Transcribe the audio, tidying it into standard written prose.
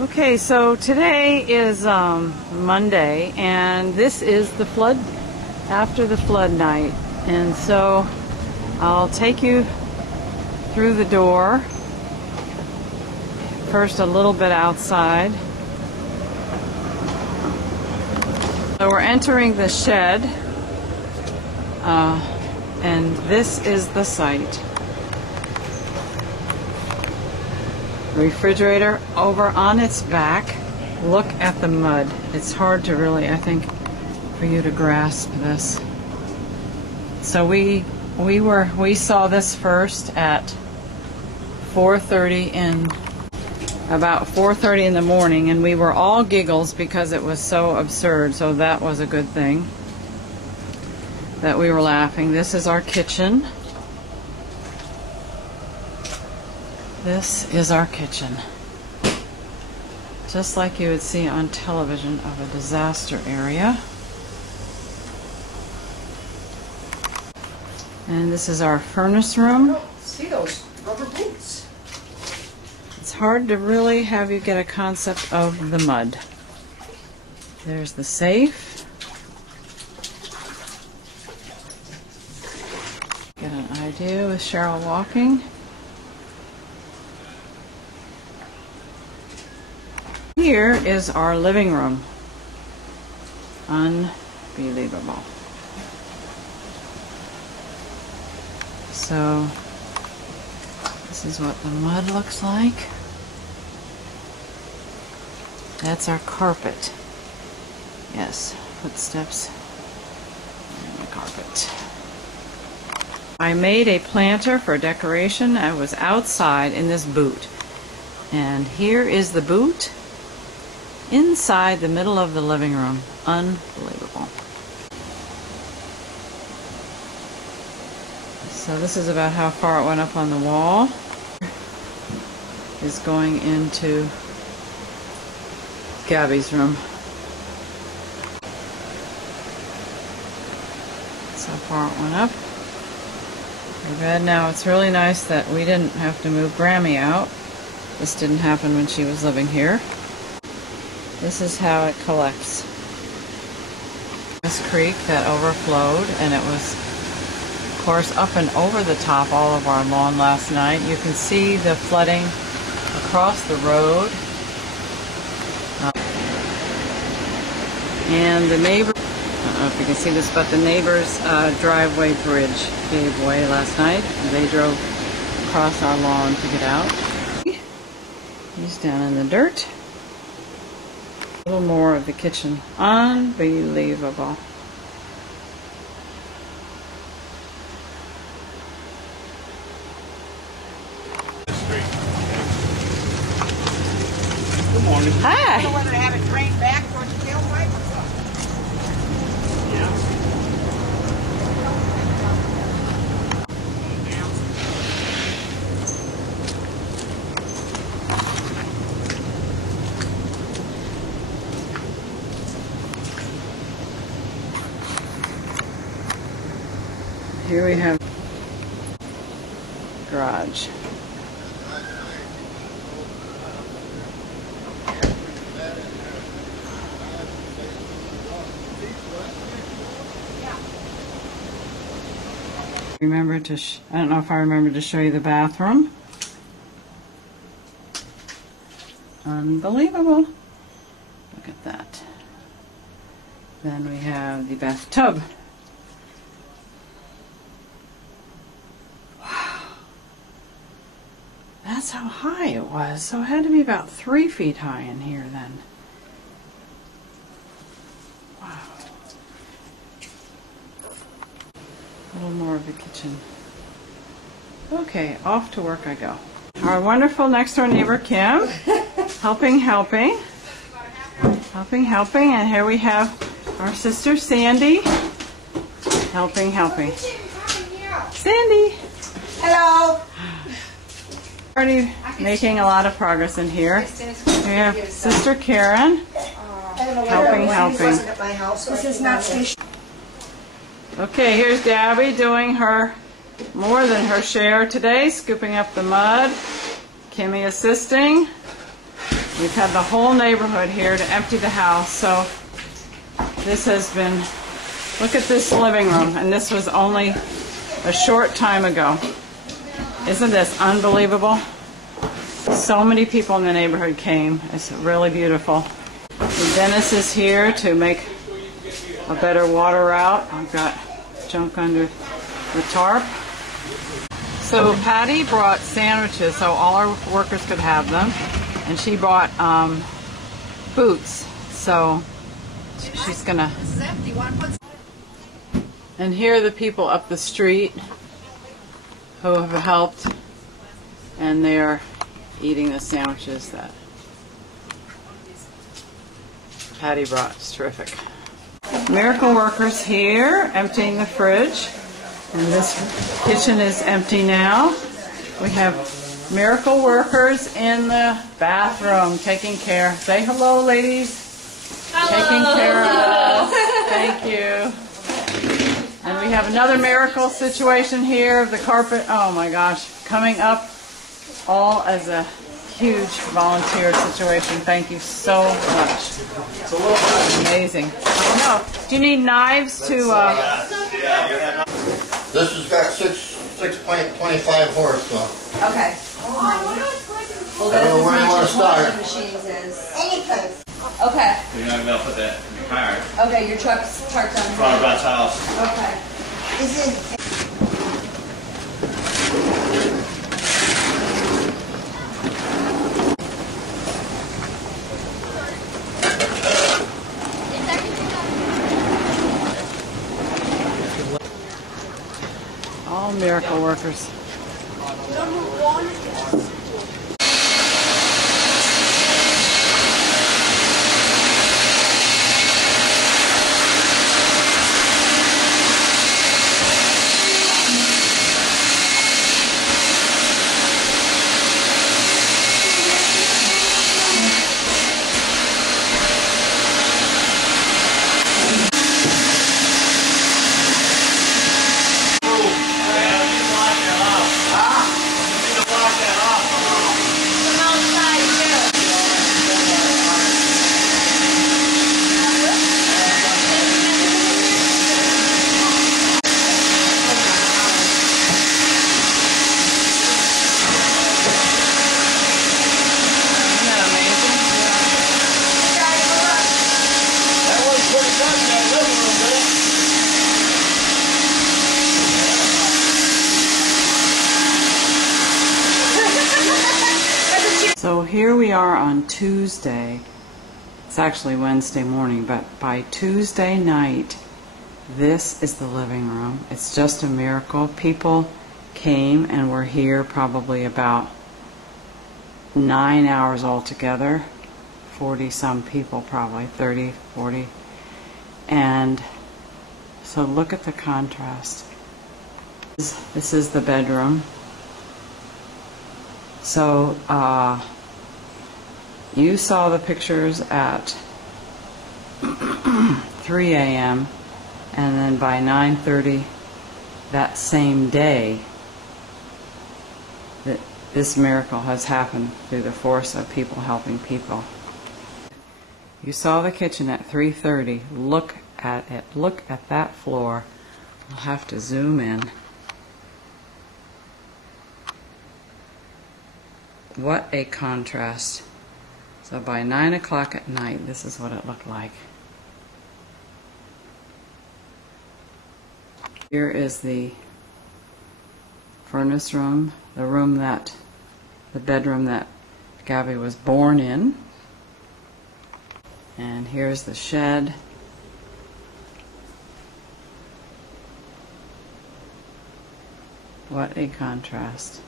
Okay, so today is Monday, and this is the flood, after the flood night. And so I'll take you through the door. First a little bit outside. So we're entering the shed, and this is the site. Refrigerator over on its back. Look at the mud. It's hard to really, I think, for you to grasp this. So we saw this first at 4:30 about 4:30 in the morning, and we were all giggles because it was so absurd. So that was a good thing that we were laughing. This is our kitchen. This is our kitchen. Just like you would see on television of a disaster area. And this is our furnace room. Oh, see those rubber boots? It's hard to really have you get a concept of the mud. There's the safe. Get an idea with Cheryl walking. Here is our living room. Unbelievable. So, this is what the mud looks like. That's our carpet. Yes, footsteps and the carpet. I made a planter for decoration. I was outside in this boot. And here is the boot. Inside the middle of the living room. Unbelievable. So this is about how far it went up on the wall. Is going into Gabby's room. That's how far it went up. Her bed. Now it's really nice that we didn't have to move Grammy out. This didn't happen when she was living here. This is how it collects. This creek that overflowed, and it was, of course, up and over the top all of our lawn last night. You can see the flooding across the road. And the neighbor, I don't know if you can see this, but the neighbor's driveway bridge gave way last night. They drove across our lawn to get out. He's down in the dirt. A little more of the kitchen. Unbelievable. Good morning. Hi. I don't know whether to have it drained back towards the tailpipe or something. Here we have garage. I don't know if I remember to show you the bathroom. Unbelievable. Look at that. Then we have the bathtub. Wow. That's how high it was. So it had to be about 3 feet high in here then. Wow. A little more of the kitchen. Okay, off to work I go. Our wonderful next door neighbor Kim, helping, and here we have our sister Sandy, helping. Sandy! Hello! Already making a lot of progress in here. We have Sister Karen, helping. Wasn't at my house, so this is not station. Okay, here's Gabby doing her more than her share today, scooping up the mud. Kimmy assisting. We've had the whole neighborhood here to empty the house, so this has been, look at this living room, and this was only a short time ago. Isn't this unbelievable? So many people in the neighborhood came. It's really beautiful. And Dennis is here to make a better water route. I've got junk under the tarp. So Patty brought sandwiches so all our workers could have them. And she brought boots. So she's gonna... And here are the people up the street who have helped. And they're eating the sandwiches that Patty brought. It's terrific. Miracle workers here emptying the fridge, and this kitchen is empty now. We have miracle workers in the bathroom taking care. Say hello, ladies. Hello. Taking care of us. Thank you. And we have another miracle situation here. The carpet, oh my gosh, coming up all as a huge volunteer situation. Thank you so much. Amazing. No, do you need knives to? This has got 6.25 horse, so. Okay. Well, I don't know where you want to start. Machines is. Any place. Okay. You're not going to put that in your car. Okay, your truck's parked on. In front of Brad's house. Okay. Is it? All miracle workers. So here we are on Tuesday. It's actually Wednesday morning, but by Tuesday night, this is the living room. It's just a miracle. People came and were here probably about 9 hours altogether. 40 some people probably, 30, 40. And so look at the contrast. This is the bedroom. So you saw the pictures at 3 a.m. and then by 9:30 that same day that this miracle has happened through the force of people helping people. You saw the kitchen at 3:30. Look at it. Look at that floor. I'll have to zoom in. What a contrast. So by 9 o'clock at night, this is what it looked like. Here is the furnace room, the bedroom that Gabby was born in. And here's the shed. What a contrast.